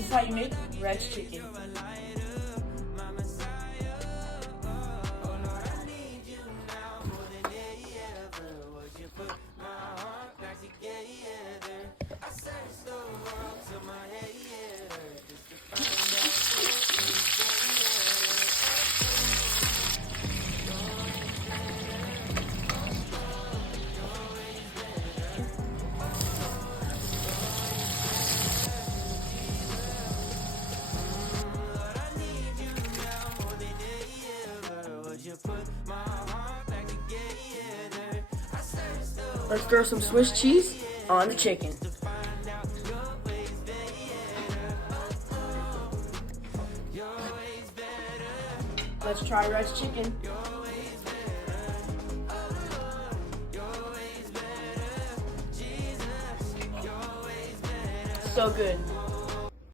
This is how you make Rex chicken. Let's throw some Swiss cheese on the chicken. Let's try Red's chicken. So good.